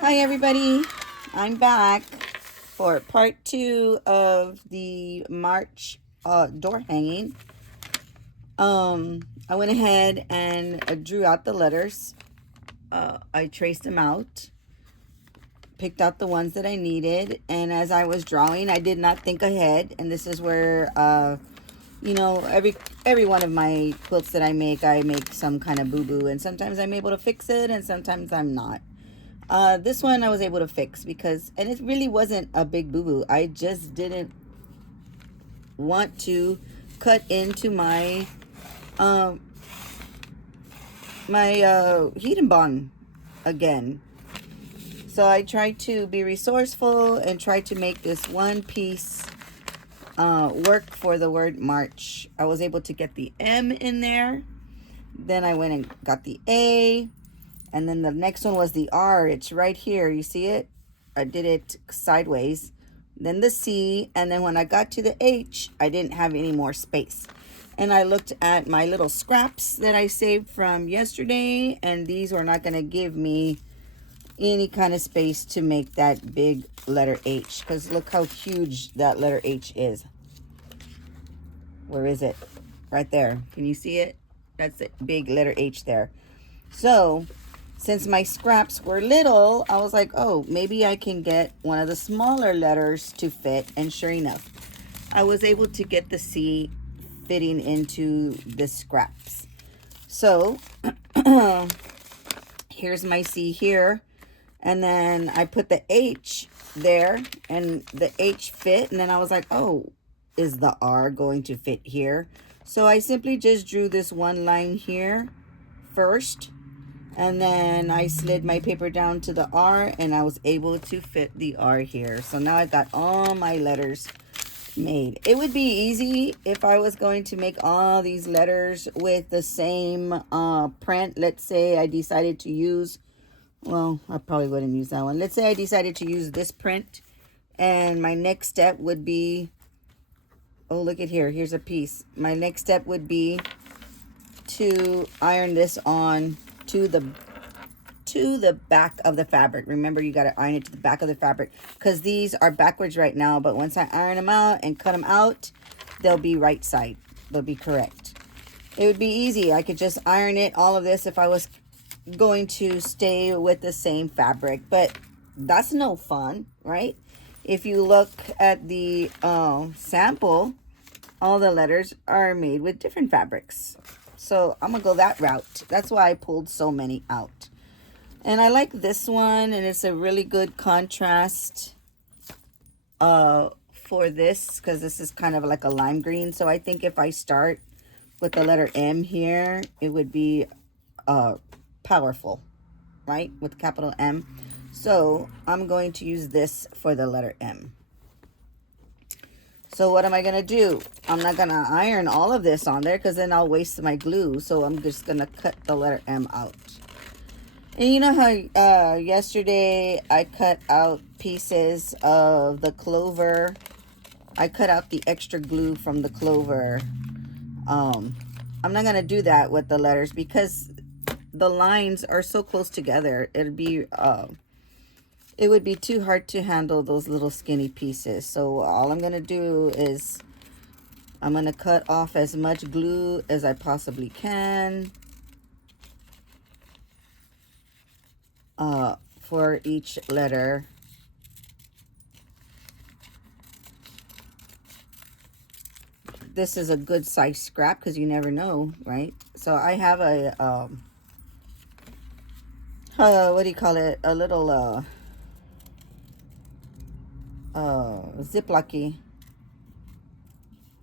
Hi everybody, I'm back for part 2 of the March door hanging. I went ahead and drew out the letters. I traced them out, picked out the ones that I needed, and as I was drawing, I did not think ahead. And this is where you know, every one of my quilts that I make some kind of boo-boo, and sometimes I'm able to fix it and sometimes I'm not. This one I was able to fix because, and it really wasn't a big boo-boo. I just didn't want to cut into my heat and bond again. So I tried to be resourceful and try to make this one piece work for the word March. I was able to get the M in there. Then I went and got the A. And then the next one was the R. It's right here. You see it? I did it sideways. Then the C. And then when I got to the H, I didn't have any more space. And I looked at my little scraps that I saved from yesterday. And these were not going to give me any kind of space to make that big letter H. Because look how huge that letter H is. Where is it? Right there. Can you see it? That's the big letter H there. So since my scraps were little, I was like, oh, maybe I can get one of the smaller letters to fit. And sure enough, I was able to get the C fitting into the scraps. So here's my C here. And then I put the H there and the H fit. And then I was like, oh, is the R going to fit here? So I simply just drew this one line here first. And then I slid my paper down to the R and I was able to fit the R here. So now I got all my letters made. It would be easy if I was going to make all these letters with the same print. Let's say I decided to use, well, I probably wouldn't use that one. Let's say I decided to use this print and my next step would be, oh, look at here. Here's a piece. My next step would be to iron this on to the back of the fabric. Remember, you got to iron it to the back of the fabric because these are backwards right now, but once I iron them out and cut them out, they'll be right side. They'll be correct. It would be easy. I could just iron it, all of this, if I was going to stay with the same fabric, but that's no fun, right? If you look at the sample, all the letters are made with different fabrics. So I'm going to go that route. That's why I pulled so many out. And I like this one. And it's a really good contrast for this. Because this is kind of like a lime green. So I think if I start with the letter M here, it would be powerful. Right? With capital M. So I'm going to use this for the letter M. So what am I going to do? I'm not going to iron all of this on there because then I'll waste my glue. So I'm just going to cut the letter M out. And you know how yesterday I cut out pieces of the clover. I cut out the extra glue from the clover. I'm not going to do that with the letters because the lines are so close together. It would be too hard to handle those little skinny pieces. So all I'm going to do is I'm going to cut off as much glue as I possibly can for each letter. This is a good size scrap because you never know, right? So I have a, what do you call it? A little, Ziplocky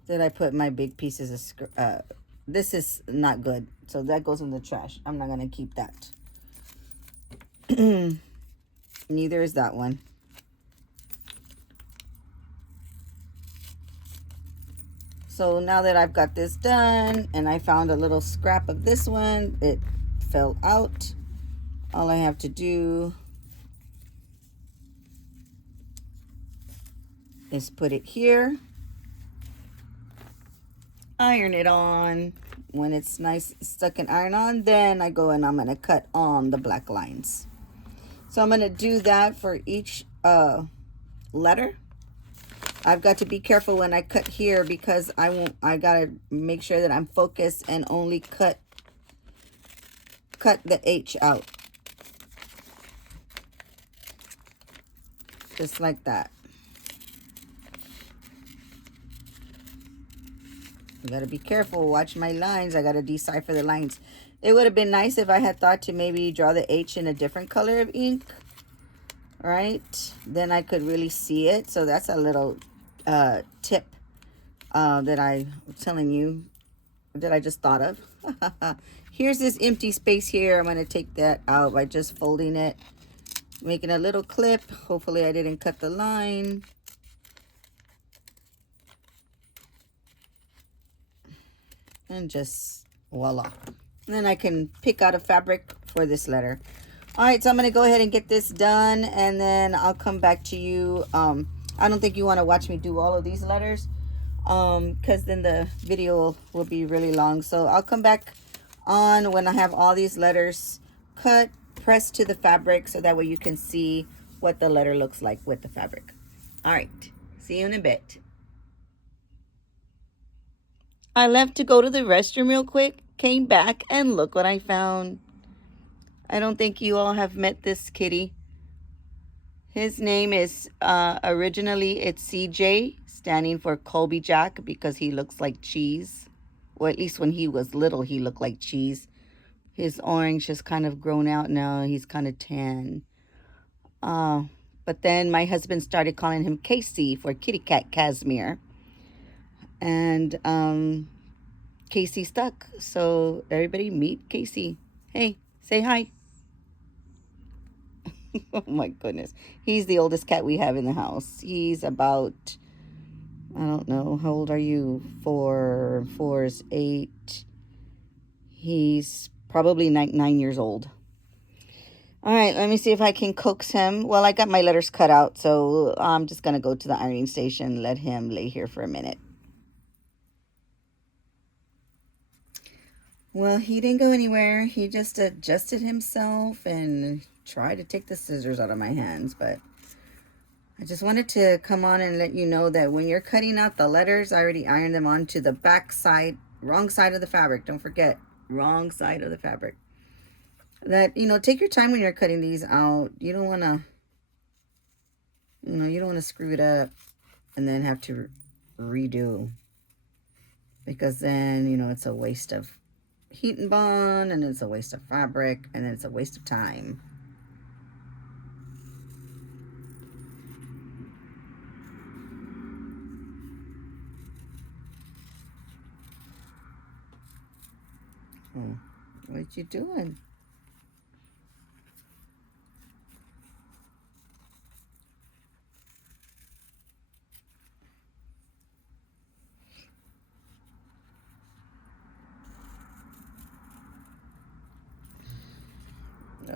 that I put my big pieces of this is not good, so that goes in the trash. I'm not gonna keep that. Neither is that one. So now that I've got this done and I found a little scrap of this one, it fell out. All I have to do is put it here, iron it on. When it's nice stuck and iron on, then I go and I'm going to cut on the black lines. So I'm going to do that for each letter. I've got to be careful when I cut here because I got to make sure that I'm focused and only cut the H out. Just like that. I got to be careful. Watch my lines. I got to decipher the lines. It would have been nice if I had thought to maybe draw the H in a different color of ink. Right? Then I could really see it. So that's a little tip that I'm telling you that I just thought of. Here's this empty space here. I'm going to take that out by just folding it, making a little clip. Hopefully I didn't cut the line. And just voila. And then I can pick out a fabric for this letter. All right, so I'm going to go ahead and get this done, and then I'll come back to you. I don't think you want to watch me do all of these letters, because then the video will be really long. So I'll come back on when I have all these letters cut, pressed to the fabric, so that way you can see what the letter looks like with the fabric. All right, see you in a bit. I left to go to the restroom real quick, came back, and look what I found. I don't think you all have met this kitty. His name is, originally it's CJ, standing for Colby Jack, because he looks like cheese. Or at least when he was little, he looked like cheese. His orange has kind of grown out now. He's kind of tan. But then my husband started calling him Casey for Kitty Cat Casimir. And Casey stuck. So everybody meet Casey. Hey, say hi. Oh my goodness. He's the oldest cat we have in the house. He's about, I don't know, how old are you? 4 is 8. He's probably 9 years old. All right, let me see if I can coax him. Well, I got my letters cut out, so I'm just going to go to the ironing station, let him lay here for a minute. Well, he didn't go anywhere. He just adjusted himself and tried to take the scissors out of my hands, but I just wanted to come on and let you know that when you're cutting out the letters, I already ironed them onto the back side, wrong side of the fabric. Don't forget, wrong side of the fabric. That, you know, take your time when you're cutting these out. You don't want to, you know, you don't want to screw it up and then have to redo, because then, you know, it's a waste of heat and bond, and it's a waste of fabric, and then it's a waste of time. Oh, what you doing?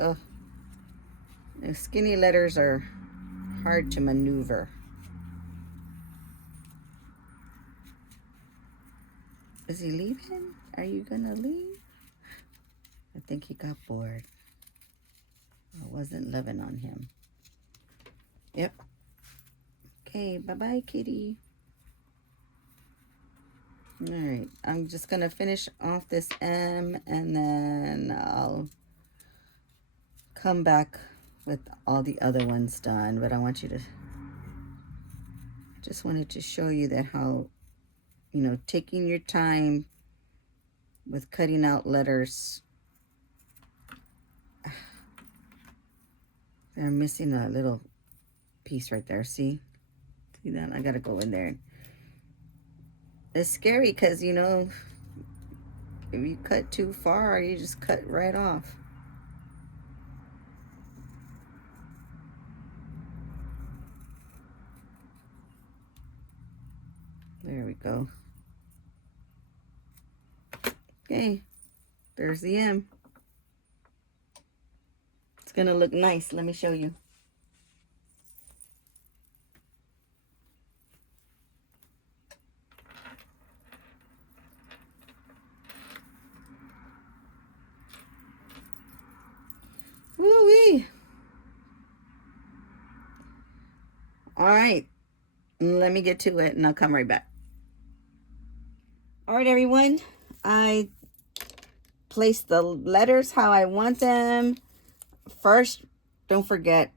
Oh, the skinny letters are hard to maneuver. Is he leaving? Are you gonna leave? I think he got bored. I wasn't loving on him. Yep. Okay, bye-bye, kitty. All right, I'm just gonna finish off this M, and then I'll come back with all the other ones done. But I want you to, just wanted to show you that how, you know, taking your time with cutting out letters. They're missing a little piece right there. See that? I gotta go in there. It's scary because, you know, if you cut too far, you just cut right off. There we go. Okay, there's the M. It's gonna look nice. Let me show you. Woo-wee. Let me get to it and I'll come right back. All right, everyone. I placed the letters how I want them. First, don't forget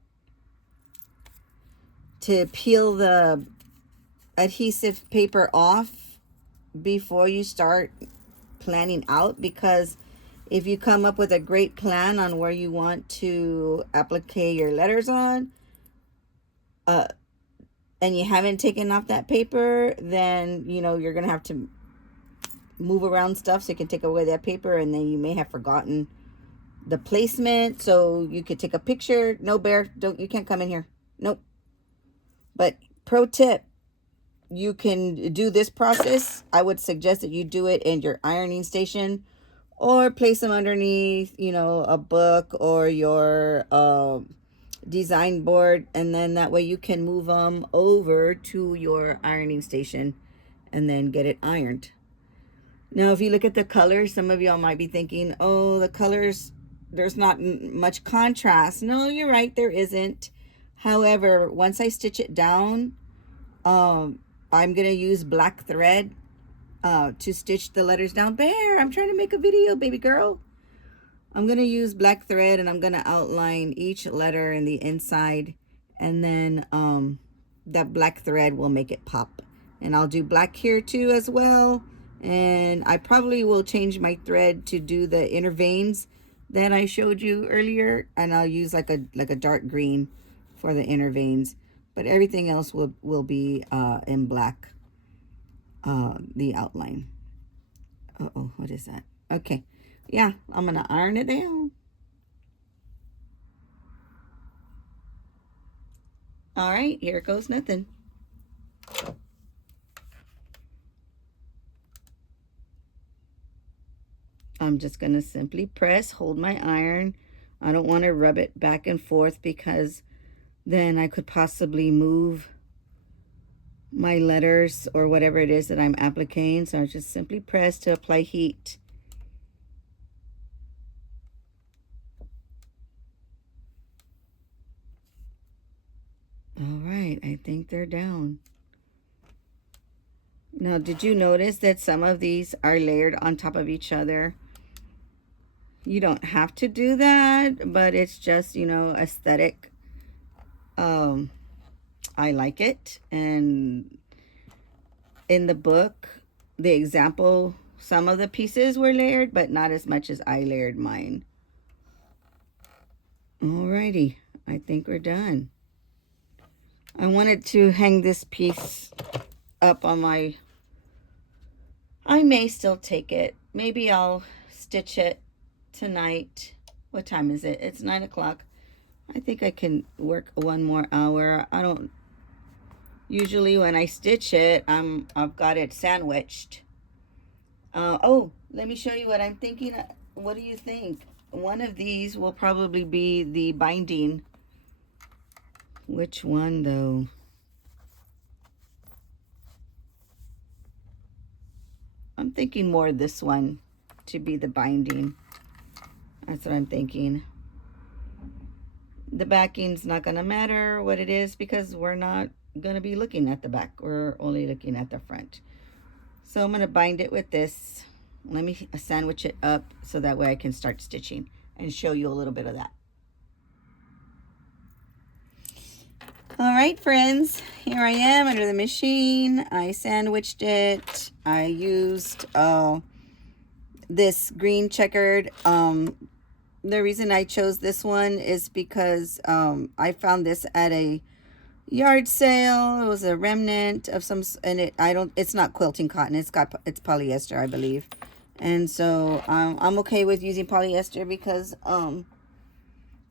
to peel the adhesive paper off before you start planning out, because if you come up with a great plan on where you want to applique your letters on, and you haven't taken off that paper, then you're gonna have to move around stuff so you can take away that paper, and then you may have forgotten the placement. So you could take a picture. No, Bear, you can't come in here. Nope. But pro tip, you can do this process. I would suggest that you do it in your ironing station, or place them underneath, a book or your design board, and then that way you can move them over to your ironing station and then get it ironed. Now, if you look at the colors, some of y'all might be thinking, oh, the colors, there's not much contrast. No, you're right, there isn't. However, once I stitch it down, I'm going to use black thread to stitch the letters down. Bear, I'm trying to make a video, baby girl. I'm going to use black thread, and I'm going to outline each letter in the inside, and then that black thread will make it pop. And I'll do black here too as well. And I probably will change my thread to do the inner veins that I showed you earlier, and I'll use like a dark green for the inner veins, but everything else will be in black, the outline. Uh-oh, what is that? Okay, yeah, I'm gonna iron it down. All right, here goes nothing. I'm just gonna simply press, hold my iron. I don't want to rub it back and forth, because then I could possibly move my letters or whatever it is that I'm appliquing. So I just simply press to apply heat. All right, I think they're down. Now, did you notice that some of these are layered on top of each other? You don't have to do that, but it's just, aesthetic. I like it. And in the book, the example, some of the pieces were layered, but not as much as I layered mine. Alrighty, I think we're done. I wanted to hang this piece up on my... I may still take it. Maybe I'll stitch it tonight. What time is it? It's 9 o'clock. I think I can work one more hour. I don't... Usually when I stitch it, I've got it sandwiched. Oh, let me show you what I'm thinking. What do you think? One of these will probably be the binding. Which one, though? I'm thinking more this one to be the binding. That's what I'm thinking. The backing's not going to matter what it is, because we're not going to be looking at the back. We're only looking at the front. So I'm going to bind it with this. Let me sandwich it up so that way I can start stitching and show you a little bit of that. All right, friends, here I am under the machine. I sandwiched it. I used this green checkered. The reason I chose this one is because I found this at a yard sale. It was a remnant of some, and it's not quilting cotton. It's polyester, I believe. And so I'm okay with using polyester, because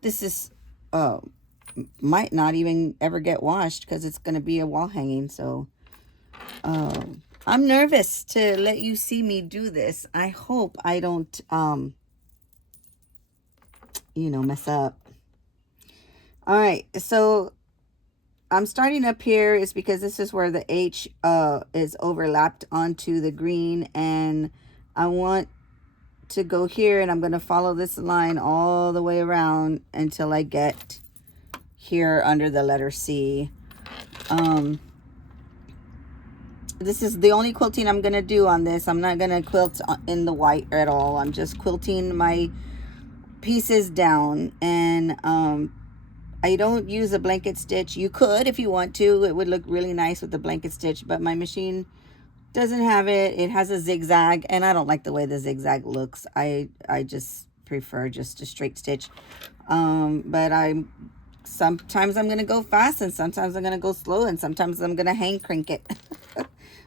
this is might not even ever get washed, because it's going to be a wall hanging. So I'm nervous to let you see me do this. I hope I don't mess up. All right, so I'm starting up here is because this is where the H is overlapped onto the green, and I want to go here, and I'm going to follow this line all the way around until I get here under the letter C. This is the only quilting I'm going to do on this. I'm not going to quilt in the white at all. I'm just quilting my pieces down. And I don't use a blanket stitch. You could if you want to. It would look really nice with the blanket stitch, but my machine doesn't have it. It has a zigzag, and I don't like the way the zigzag looks. I just prefer just a straight stitch. But sometimes I'm gonna go fast, and sometimes I'm gonna go slow, and sometimes I'm gonna hand crank it.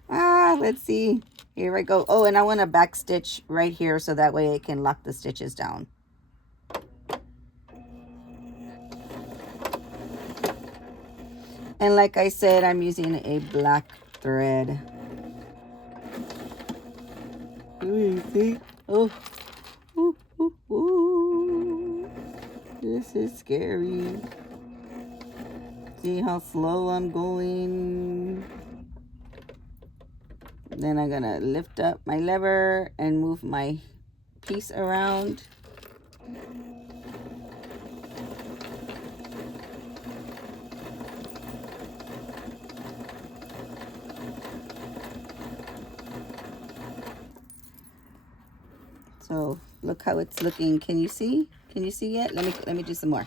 Let's see. Here I go. Oh, and I want to back stitch right here so that way it can lock the stitches down. And like I said, I'm using a black thread. See? Oh, ooh, ooh, ooh. This is scary. See how slow I'm going? Then I'm gonna lift up my lever and move my piece around. So look how it's looking. Can you see? Can you see yet? Let me do some more.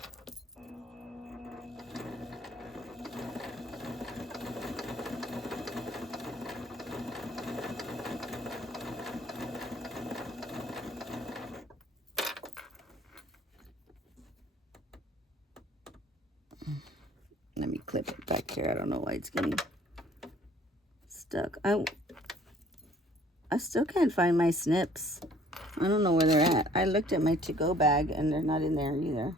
Let me clip it back here. I don't know why it's getting stuck. I still can't find my snips. I don't know where they're at. I looked at my to-go bag and they're not in there either.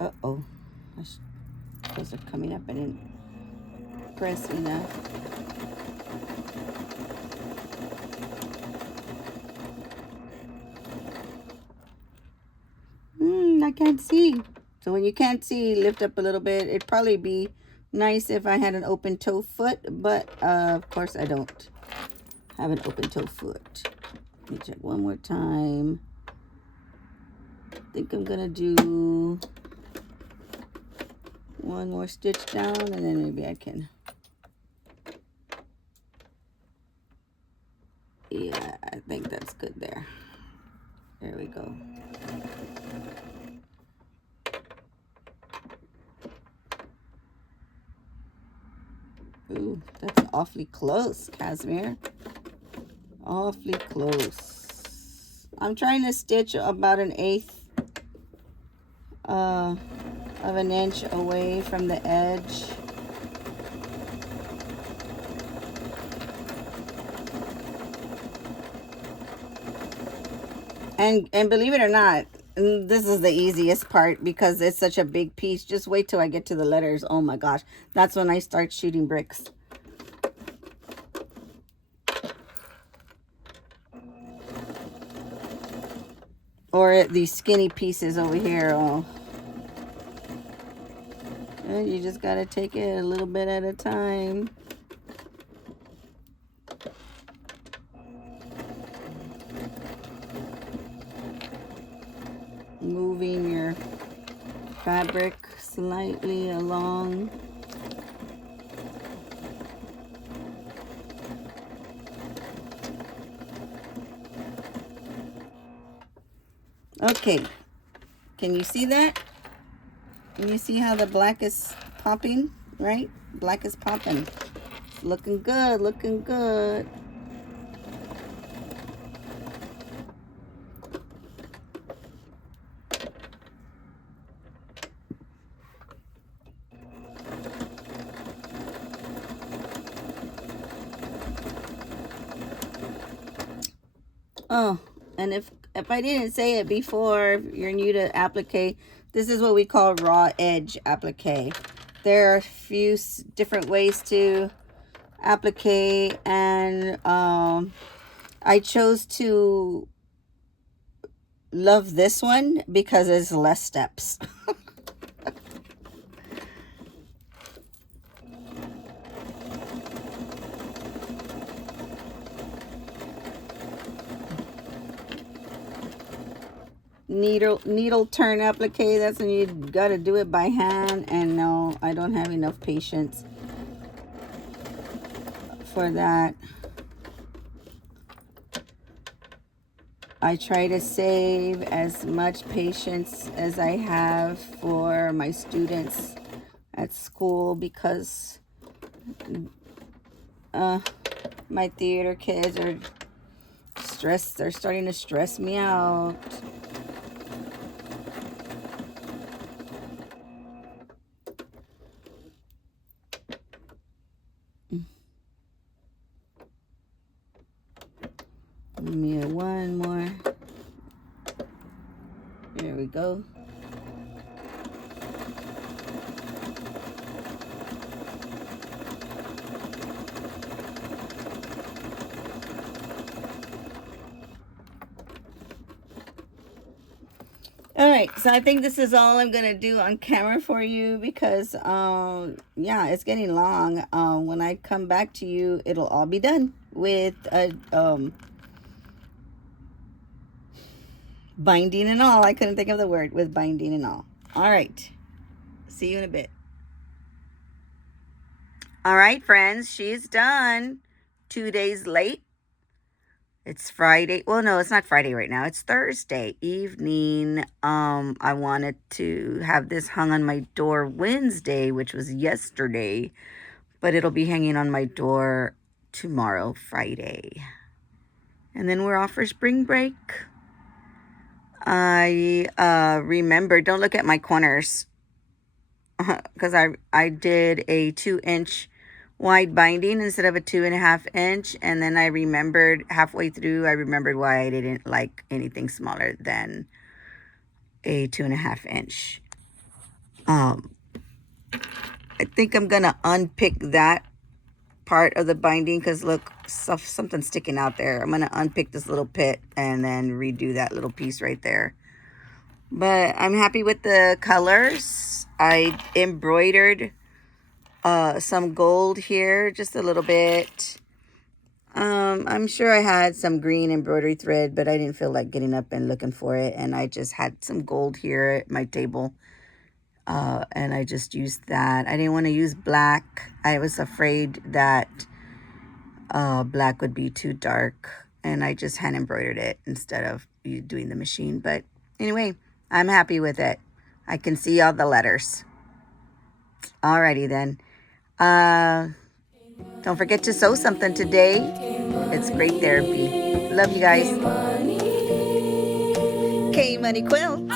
Uh-oh. Those are coming up. I didn't press enough. I can't see. So when you can't see, lift up a little bit. It'd probably be nice if I had an open toe foot, but of course I don't have an open toe foot. Let me check one more time. I think I'm gonna do one more stitch down and then maybe I can. Yeah, I think that's good there. There we go. Ooh, that's awfully close, Casimir. Awfully close. I'm trying to stitch about 1/8 of an inch away from the edge. And believe it or not, this is the easiest part because it's such a big piece. Just wait till I get to the letters. Oh my gosh, that's when I start shooting bricks. Or these skinny pieces over here. Oh, and you just gotta take it a little bit at a time. Moving your fabric slightly along. Okay, can you see that? Can you see how the black is popping, right? Black is popping. It's looking good, looking good. Oh, and if I didn't say it before, if you're new to applique, this is what we call raw edge applique. There are a few different ways to applique, and I chose to love this one because it's less steps. needle turn applique, that's when you got to do it by hand, and no, I don't have enough patience. for that. I try to save as much patience as I have for my students at school because my theater kids are stressed. They're starting to stress me out. Give me one more. There we go. All right, so I think this is all I'm gonna do on camera for you because yeah, it's getting long. When I come back to you, it'll all be done with binding and all. I couldn't think of the word, with binding and all. All right, see you in a bit. All right, friends, she's done. 2 days late. It's Friday. Well, no, it's not Friday right now. It's Thursday evening. I wanted to have this hung on my door Wednesday, which was yesterday, but it'll be hanging on my door tomorrow, Friday. And then we're off for spring break. I remember, don't look at my corners, because I did a 2-inch wide binding instead of a 2.5 inch, and then I remembered halfway through, I remembered why I didn't like anything smaller than a 2.5 inch. I think I'm gonna unpick that part of the binding because look, something's sticking out there. I'm gonna unpick this little pit and then redo that little piece right there. But I'm happy with the colors. I embroidered some gold here, just a little bit. I'm sure I had some green embroidery thread, but I didn't feel like getting up and looking for it. And I just had some gold here at my table. And I just used that. I didn't want to use black. I was afraid that black would be too dark. And I just hand embroidered it instead of doing the machine. But anyway, I'm happy with it. I can see all the letters. Alrighty then. Don't forget to sew something today. It's great therapy. Love you guys. K Money Quilt.